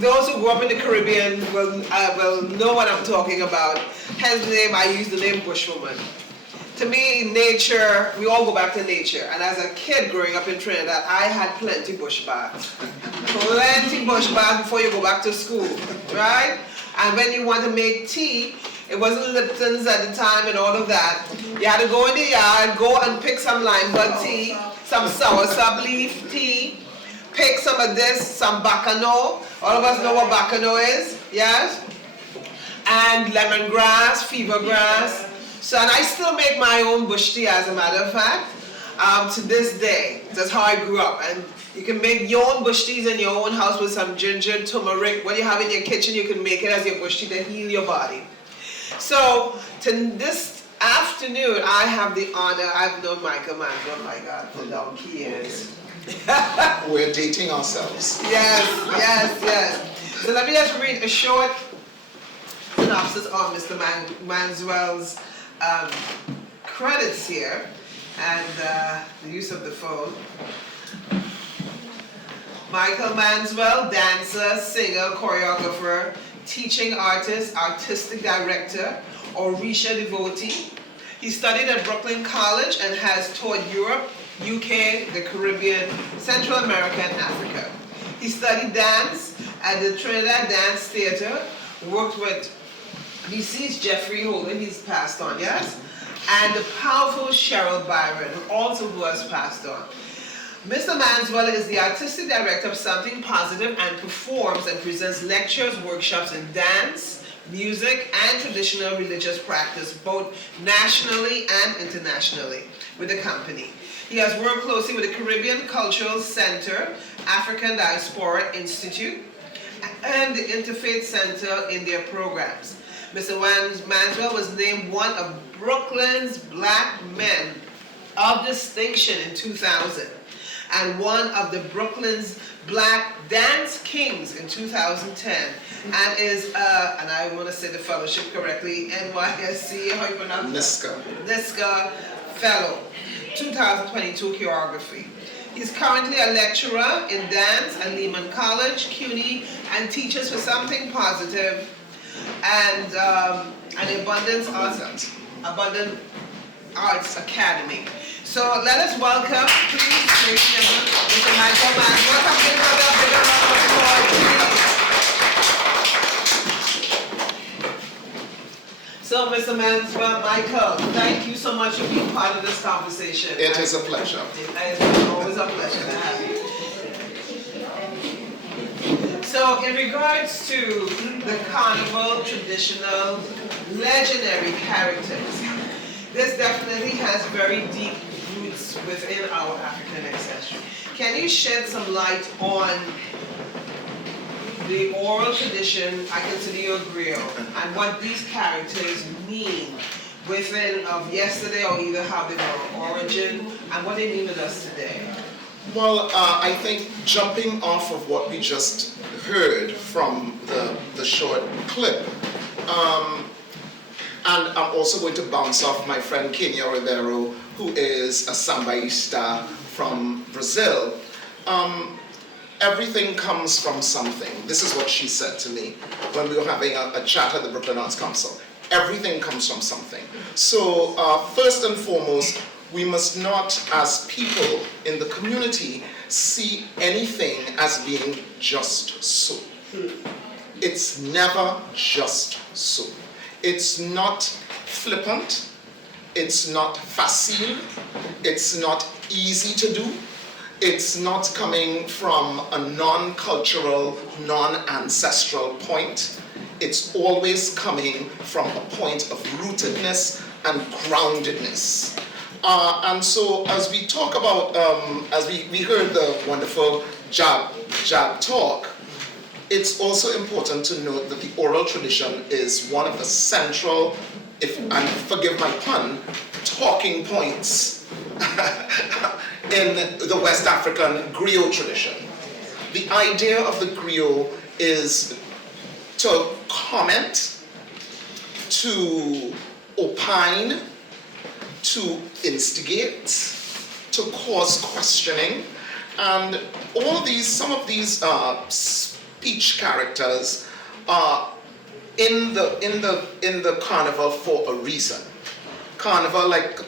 Those who grew up in the Caribbean will know what I'm talking about. Hence the name, I use the name Bushwoman. To me, nature, we all go back to nature. And as a kid growing up in Trinidad, I had plenty bush baths. Plenty bush baths before you go back to school, right? And when you want to make tea, it wasn't Lipton's at the time and all of that. You had to go in the yard, go and pick some lime bud tea, some soursop leaf tea, pick some of this, some bacano. All of us know what bacano is, yes? And lemongrass, fever grass. So, and I still make my own bush tea, as a matter of fact, to this day. That's how I grew up. And you can make your own bush teas in your own house with some ginger, turmeric. What you have in your kitchen, you can make it as your bush tea to heal your body. So, to this afternoon, I have the honor, I've known Michael Manswell, oh my God, for donkey years. We're dating ourselves. Yes. So let me just read a short synopsis of Mr. Manswell's credits here and the use of the phone. Michael Manswell, dancer, singer, choreographer, teaching artist, artistic director, Orisha devotee. He studied at Brooklyn College and has toured Europe, UK, the Caribbean, Central America, and Africa. He studied dance at the Trinidad Dance Theater, worked with BC's Jeffrey Holden, he's passed on, yes? And the powerful Cheryl Byron, who has passed on. Mr. Manswell is the artistic director of Something Positive and performs and presents lectures, workshops in dance, music, and traditional religious practice, both nationally and internationally, with the company. He has worked closely with the Caribbean Cultural Center, African Diaspora Institute, and the Interfaith Center in their programs. Mr. Manswell was named one of Brooklyn's Black Men of Distinction in 2000, and one of the Brooklyn's Black Dance Kings in 2010, and is, and I want to say the fellowship correctly, NYSC, how you pronounce that? NYSCA Fellow, 2022 choreography. He's currently a lecturer in dance at Lehman College, CUNY, and teaches for Something Positive and an Abundant Arts Academy. So let us welcome, please, Mr. Michael Manswell. Welcome, give another big round of applause, please. So, Mr. Manswell, Michael, thank you so much for being part of this conversation. It is a pleasure. It is always a pleasure to have you. So, in regards to the carnival, traditional, legendary characters, this definitely has very deep roots within our African ancestry. Can you shed some light on the oral tradition, I consider you a griot, and what these characters mean within of yesterday, or either how they were origin, and what they mean with us today? Well, I think jumping off of what we just heard from the short clip, and I'm also going to bounce off my friend Kenya Rivero, who is a sambaista from Brazil. Everything comes from something. This is what she said to me when we were having a chat at the Brooklyn Arts Council. Everything comes from something. So first and foremost, we must not, as people in the community, see anything as being just so. It's never just so. It's not flippant, it's not facile, it's not easy to do, it's not coming from a non-cultural, non-ancestral point. It's always coming from a point of rootedness and groundedness. And so as we talk about, as we heard the wonderful Jab talk, it's also important to note that the oral tradition is one of the central, and forgive my pun, talking points in the West African griot tradition. The idea of the griot is to comment, to opine, to instigate, to cause questioning, and all these, some of these speech characters are in the carnival for a reason. Carnival, like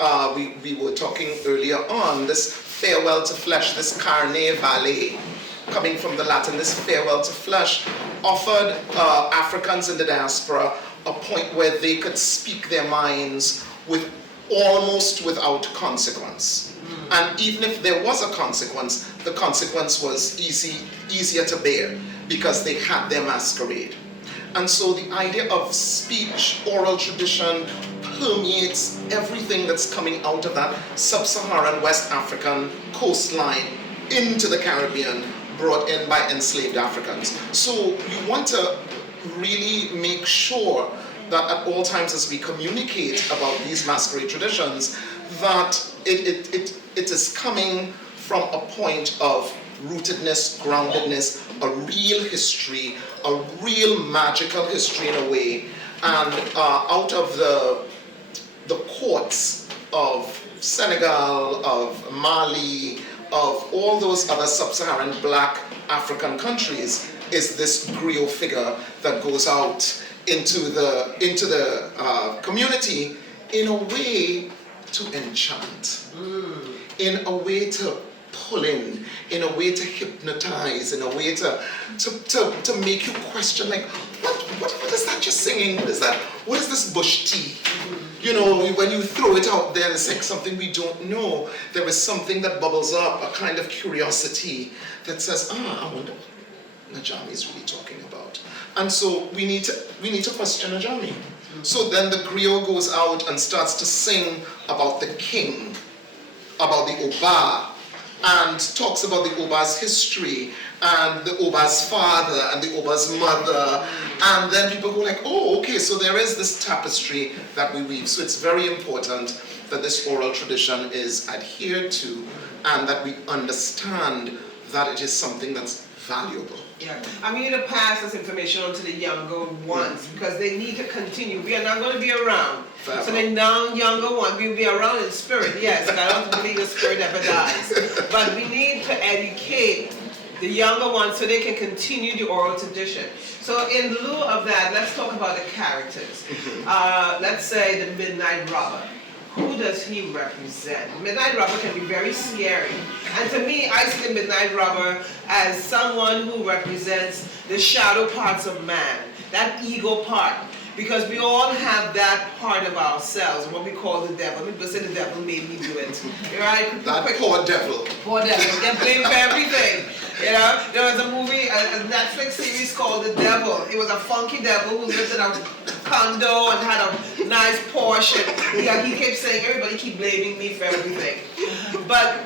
we were talking earlier on, this farewell to flesh, this carne valet, coming from the Latin, this farewell to flesh, offered Africans in the diaspora a point where they could speak their minds with almost without consequence. And even if there was a consequence, the consequence was easier to bear because they had their masquerade. And so the idea of speech, oral tradition, permeates everything that's coming out of that sub-Saharan West African coastline into the Caribbean, brought in by enslaved Africans. So you want to really make sure that at all times as we communicate about these masquerade traditions, that it is coming from a point of rootedness, groundedness, a real history, a real magical history in a way, and out of the courts of Senegal, of Mali, of all those other sub-Saharan black African countries is this griot figure that goes out into the community in a way to enchant, in a way to pull in a way to hypnotize, in a way to make you question, like, what is that you're singing? What is that? What is this bush tea? You know, when you throw it out there, it's like something we don't know. There is something that bubbles up, a kind of curiosity that says, I wonder what Najami is really talking about. And so we need to question Najami. So then the griot goes out and starts to sing about the king, about the Oba, and talks about the Oba's history, and the Oba's father, and the Oba's mother, and then people go like, oh, okay, so there is this tapestry that we weave. So it's very important that this oral tradition is adhered to, and that we understand that it is something that's valuable. Yeah, I mean, to pass this information on to the younger ones because they need to continue. We are not going to be around. Forever. So the younger one, we will be around in spirit, yes. I don't believe the spirit ever dies. But we need to educate the younger ones so they can continue the oral tradition. So in lieu of that, let's talk about the characters. Let's say the Midnight Robber. Who does he represent? Midnight Robber can be very scary. And to me, I see the Midnight Robber as someone who represents the shadow parts of man, that ego part. Because we all have that part of ourselves, what we call the devil. People say the devil made me do it. Right? That poor devil. Poor devil. Get blamed for everything. You know, there was a movie, a Netflix series called The Devil. It was a funky devil who lived in a condo and had a nice Porsche. He kept saying, everybody keep blaming me for everything. But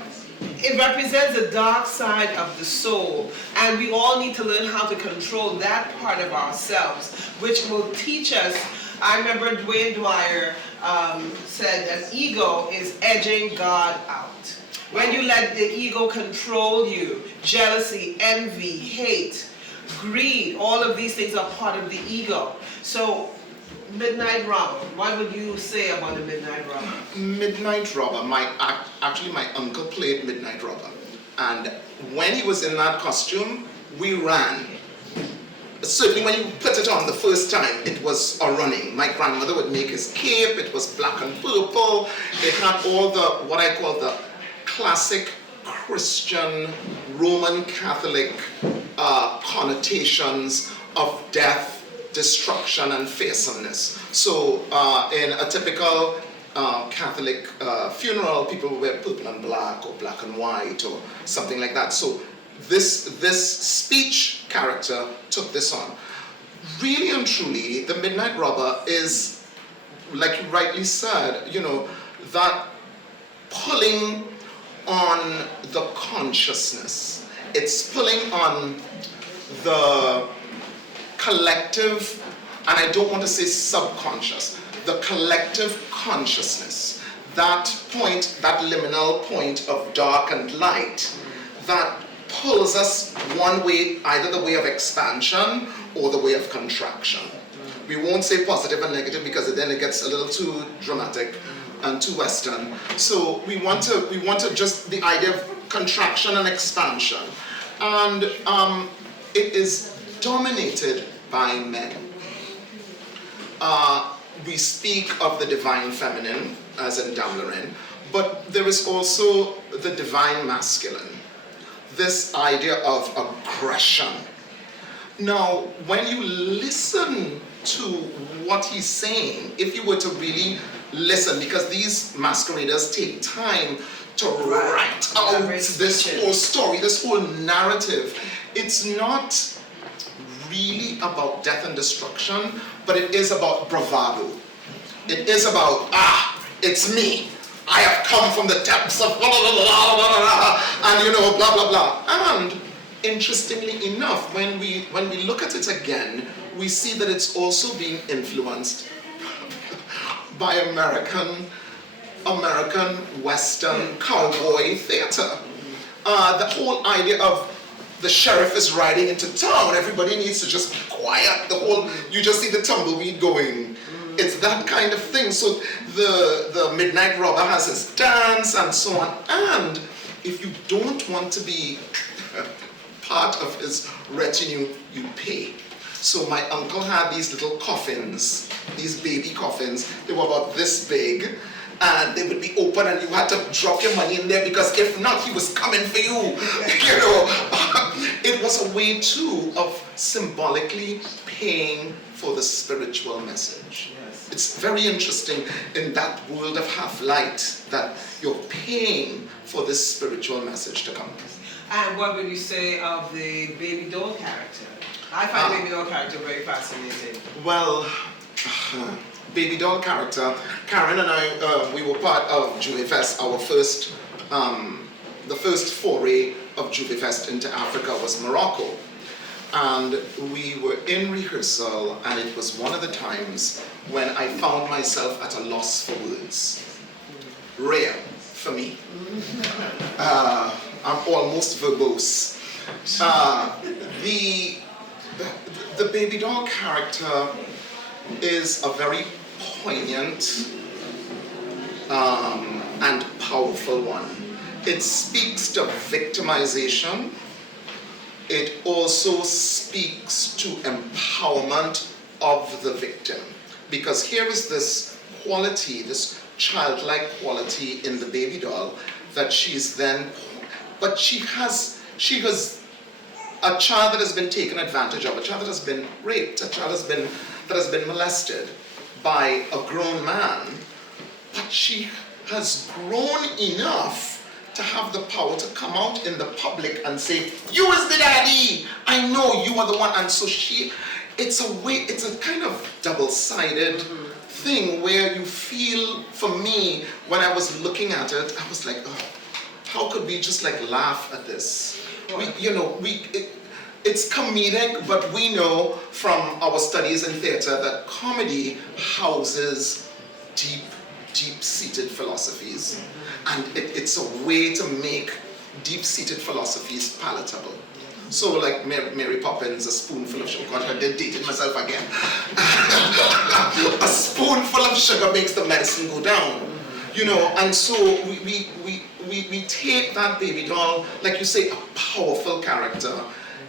it represents the dark side of the soul, and we all need to learn how to control that part of ourselves, which will teach us. I remember Dwayne Dwyer said that ego is edging God out. When you let the ego control you, jealousy, envy, hate, greed, all of these things are part of the ego. So, Midnight Robber, what would you say about the Midnight Robber? Midnight Robber, actually my uncle played Midnight Robber. And when he was in that costume, we ran. Certainly when you put it on the first time, it was a running. My grandmother would make his cape, it was black and purple. It had all the, what I call the classic Christian, Roman Catholic connotations of death, destruction, and fearsomeness. So in a typical Catholic funeral, people wear purple and black or black and white or something like that. So this speech character took this on. Really and truly, the Midnight Robber is, like you rightly said, you know, that pulling on the consciousness. It's pulling on the collective, and I don't want to say subconscious, the collective consciousness, that point, that liminal point of dark and light, that pulls us one way, either the way of expansion or the way of contraction. We won't say positive and negative because then it gets a little too dramatic and too Western. So we want to just the idea of contraction and expansion. And it is dominated by men. We speak of the divine feminine, as in Damlarin, but there is also the divine masculine, this idea of aggression. Now, when you listen to what he's saying, if you were to really listen, because these masqueraders take time to write out this whole story, this whole narrative, it's not really about death and destruction, but it is about bravado. It is about, it's me. I have come from the depths of blah, blah, blah, blah, blah, blah, and you know, blah, blah, blah. And interestingly enough, when we look at it again, we see that it's also being influenced by American Western cowboy theater. The whole idea of the sheriff is riding into town, everybody needs to just be quiet. You just see the tumbleweed going. It's that kind of thing. So the midnight robber has his dance and so on. And if you don't want to be part of his retinue, you pay. So my uncle had these little coffins, these baby coffins. They were about this big, and they would be open, and you had to drop your money in there, because if not, he was coming for you. You know, it was a way too of symbolically paying for the spiritual message. Yes. It's very interesting in that world of half-light that you're paying for this spiritual message to come. And what would you say of the baby doll character? I find the baby doll character very fascinating. Well, baby doll character, Karen and I, we were part of Jouvay Fest. Our first, the first foray of Jouvay Fest into Africa was Morocco. And we were in rehearsal, and it was one of the times when I found myself at a loss for words. Rare for me. I'm almost verbose. The baby doll character is a very poignant and powerful one. It speaks to victimization. It also speaks to empowerment of the victim. Because here is this quality, this childlike quality in the baby doll that she's then, but she has a child that has been taken advantage of, a child that has been raped, a child that has been molested by a grown man, but she has grown enough to have the power to come out in the public and say, you is the daddy, I know you are the one. And so it's a kind of double-sided thing where you feel, for me, when I was looking at it, I was like, oh, how could we just like laugh at this? It's comedic, but we know from our studies in theater that comedy houses deep-seated philosophies. And it's a way to make deep-seated philosophies palatable. So like Mary Poppins, a spoonful of sugar. God, I did dated myself again. A spoonful of sugar makes the medicine go down. You know, and so we take that baby doll, like you say, a powerful character.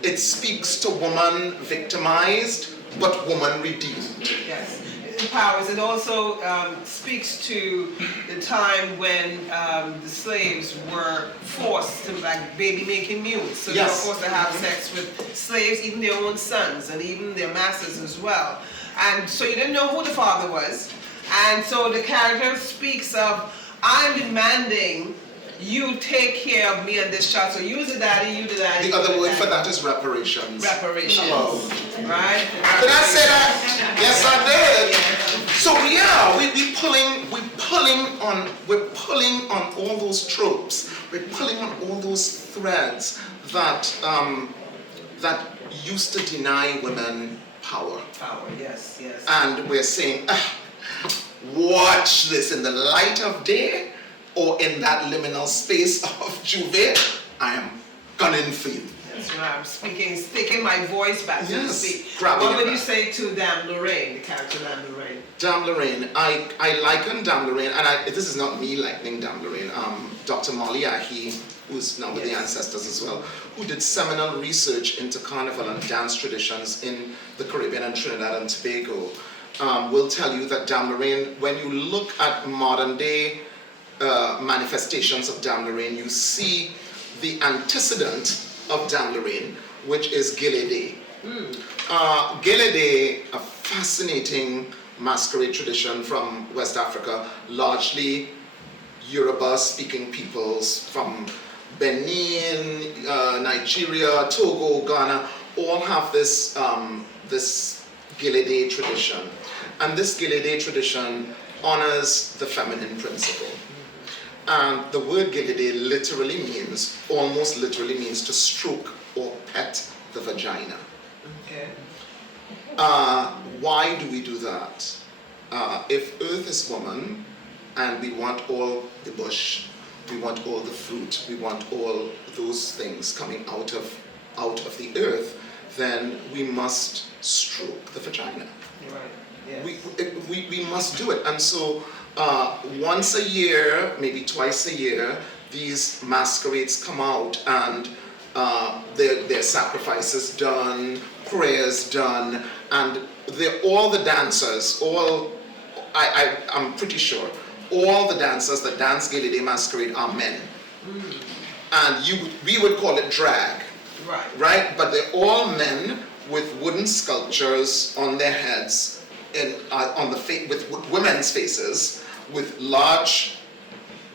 It speaks to woman victimized, but woman redeemed. Yes. Empowers. It also speaks to the time when the slaves were forced to, like, baby making mules. So they were forced to have sex with slaves, even their own sons, and even their masters as well. And so you didn't know who the father was. And so the character speaks of, I'm demanding you take care of me and this child. So you the daddy, you the daddy. The other word for that is reparations. Reparations. Oh. Right? Did I say that? Yes, I did. So yeah, we're pulling on all those tropes. We're pulling on all those threads that that used to deny women power. Power, yes, yes. And we're saying, watch this in the light of day, or in that liminal space of Jouvay, I am gunning for you. That's right. I'm taking my voice back, so to Yes, speak. grabbing What it would you back. say to Dame Lorraine, the character Dame Lorraine? Dame Lorraine, I liken Dame Lorraine, and this is not me likening Dame Lorraine, Dr. Molly Ahi, who's now with the Ancestors as well, who did seminal research into carnival and dance traditions in the Caribbean and Trinidad and Tobago, will tell you that Dame Lorraine, when you look at modern day manifestations of Dame Lorraine, you see the antecedent of Dame Lorraine, which is Gile Day. Gile Day, a fascinating masquerade tradition from West Africa, largely Yoruba-speaking peoples from Benin, Nigeria, Togo, Ghana, all have this this Gile Day tradition. And this Gile Day tradition honors the feminine principle. And the word Gile Day almost literally means to stroke or pet the vagina. Okay. Why do we do that? If Earth is woman, and we want all the bush, we want all the fruit, we want all those things coming out of the earth, then we must stroke the vagina. Right. Yes. We must do it. And so once a year, maybe twice a year, these masquerades come out and their sacrifices done, prayers done, and all the dancers, I'm pretty sure, all the dancers that dance Gile Day Masquerade are men. And we would call it drag. Right? But they're all men with wooden sculptures on their heads, with women's faces, with large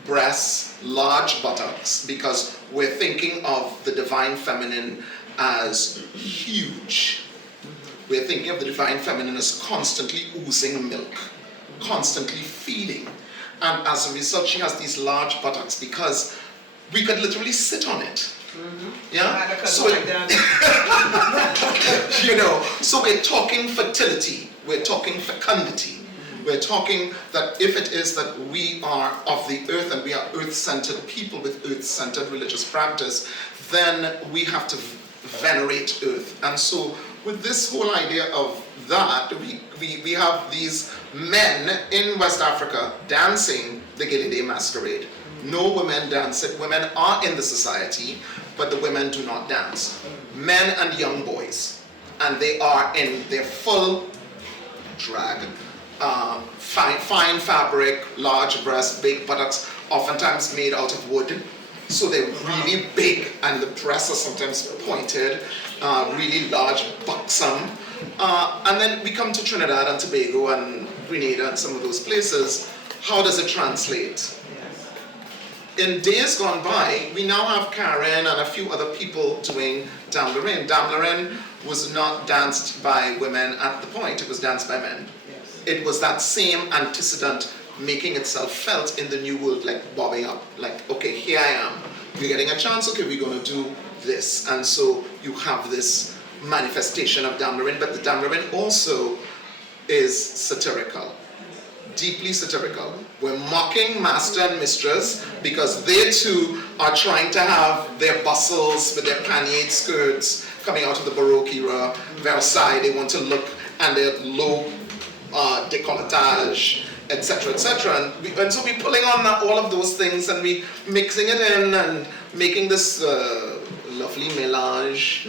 breasts, large buttocks, because we're thinking of the divine feminine as huge. We're thinking of the divine feminine as constantly oozing milk, constantly feeding. And as a result, she has these large buttocks because we could literally sit on it. Yeah? So so we're talking fertility, we're talking fecundity. We're talking that if it is that we are of the earth and we are earth-centered people with earth-centered religious practice, then we have to venerate earth. And so with this whole idea of that, we have these men in West Africa dancing the Gile Day Masquerade. No women dance it. Women are in the society, but the women do not dance. Men and young boys. And they are in their full drag. Fine fabric, large breasts, big buttocks, oftentimes made out of wood. So they're really big and the breasts are sometimes pointed, really large, buxom. And then we come to Trinidad and Tobago and Grenada and some of those places. How does it translate? In days gone by, we now have Karen and a few other people doing Dame Lorraine. Dame Lorraine was not danced by women at the point, it was danced by men. It was that same antecedent making itself felt in the new world, like bobbing up, like, okay, here I am. We're getting a chance, okay, we're gonna do this. And so you have this manifestation of Dame Lorraine, but the Dame Lorraine also is satirical, deeply satirical. We're mocking master and mistress because they too are trying to have their bustles with their pannier skirts coming out of the Baroque era, Versailles, they want to look, and their low décolletage, etc., etc. And so we're pulling on all of those things and we mixing it in and making this lovely melange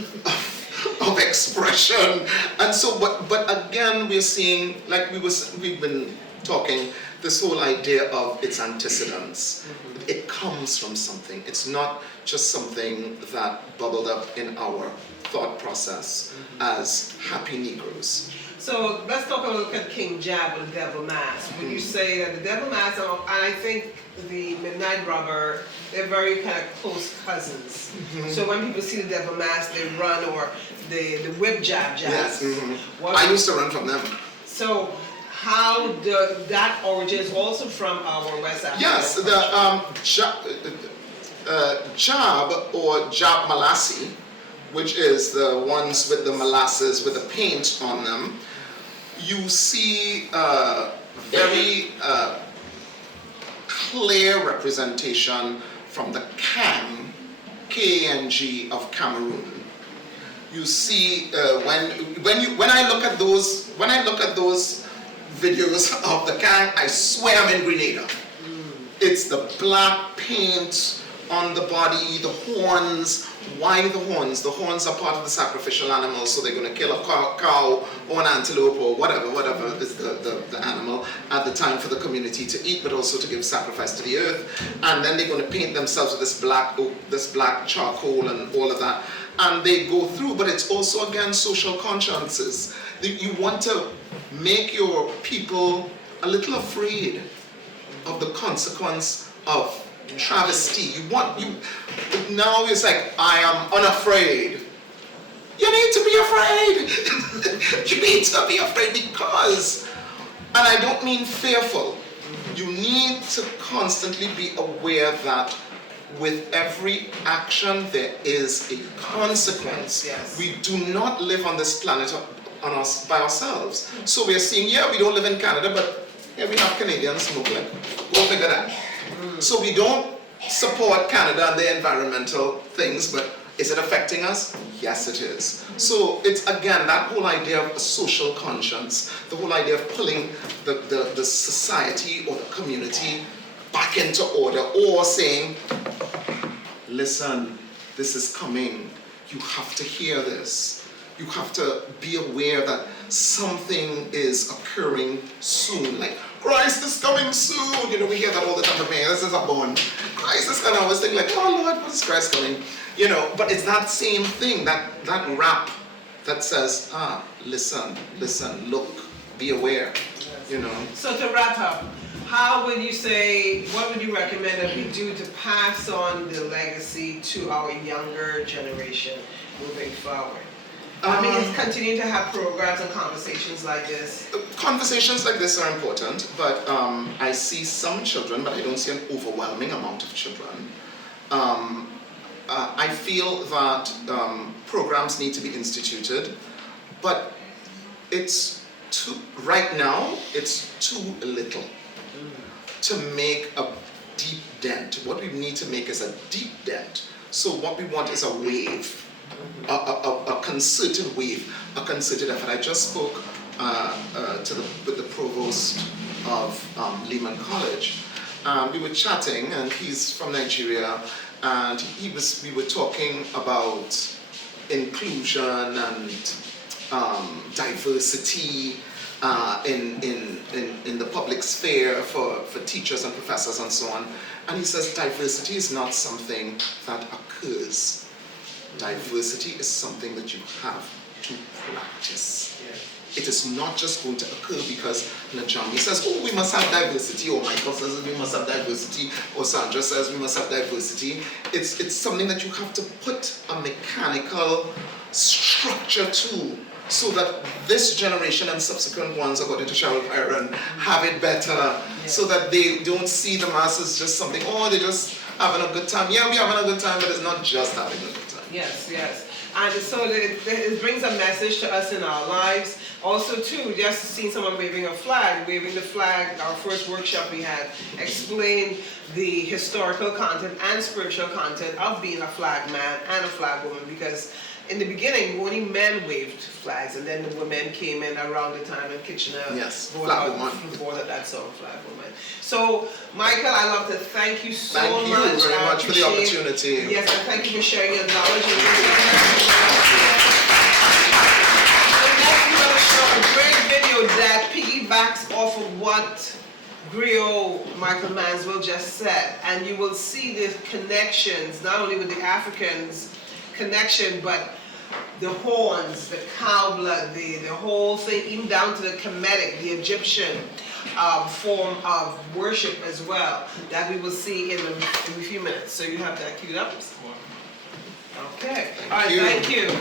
of expression. And so, but again, we're seeing, like we've been talking, this whole idea of its antecedents. It comes from something. It's not just something that bubbled up in our thought process as happy Negroes. So let's talk a little bit King Jab with the Devil Mask. When you say that the Devil Mask, and I think the Midnight Robber, they're very kind of close cousins. So when people see the Devil Mask, they run, or the whip jab. Yes, I used to run from them. So how that originates also from our West Africa? Yes, the jab or jab malassi, which is the ones with the molasses with the paint on them, you see very clear representation from the Kang, K-A-N-G of Cameroon. You see, when I look at those videos of the gang, I swear I'm in Grenada. It's the black paint on the body, the horns. Why the horns? The horns are part of the sacrificial animal, so they're going to kill a cow or an antelope or whatever is the animal at the time for the community to eat, but also to give sacrifice to the earth. And then they're going to paint themselves with this black charcoal and all of that. And they go through, but it's also, again, social consciences. You want to make your people a little afraid of the consequence of travesty. Now it's like, I am unafraid. You need to be afraid. You need to be afraid because, and I don't mean fearful, you need to constantly be aware that with every action there is a consequence. Yes. We do not live on this planet by ourselves. So we are seeing, yeah, we don't live in Canada, but yeah, we have Canadians smuggling. Go figure that. So we don't support Canada and the environmental things, but is it affecting us? Yes, it is. So it's, again, that whole idea of a social conscience, the whole idea of pulling the society or the community back into order, or saying, listen, this is coming. You have to hear this. You have to be aware that something is occurring soon. Like, Christ is coming soon. You know, we hear that all the time. Man, this is a bone. Christ is coming. I always think like, oh Lord, when is Christ coming? You know, but it's that same thing, that rap that says, listen, look, be aware. You know. So to wrap up, how would you say, what would you recommend that we do to pass on the legacy to our younger generation moving forward? I mean, it's continuing to have programs and conversations like this. Conversations like this are important, but I see some children, but I don't see an overwhelming amount of children. I feel that programs need to be instituted, but right now, it's too little to make a deep dent. What we need to make is a deep dent. So what we want is a wave. A concerted wave, a concerted effort. I just spoke with the provost of Lehman College. We were chatting, and he's from Nigeria, and we were talking about inclusion and diversity in the public sphere for teachers and professors and so on. And he says diversity is not something that occurs. Diversity is something that you have to practice. Yeah. It is not just going to occur because Najami says, oh, we must have diversity, or Michael says we must have diversity, or Sandra says we must have diversity. It's something that you have to put a mechanical structure to, so that this generation and subsequent ones, according to Cheryl Byron, have it better, so that they don't see the masses just something, oh, they're just having a good time. Yeah, we're having a good time, but it's not just having a good time. Yes. And so it brings a message to us in our lives. Also, too, just seeing someone waving the flag, our first workshop we had, explained the historical content and spiritual content of being a flag man and a flag woman, because in the beginning, only men waved flags, and then the women came in around the time, and Kitchener voted that song, Flag Woman. So, Michael, I'd love to thank you so much. Thank you very much for the opportunity. Yes, and thank you for sharing your knowledge. So next, we're going to show a great video that piggybacks off of what Griot Michael Manswell just said, and you will see the connections, not only with the Africans connection, but the horns, the cow blood, the whole thing, even down to the Kemetic, the Egyptian form of worship as well, that we will see in a few minutes. So you have that queued up? Okay. All right, thank you.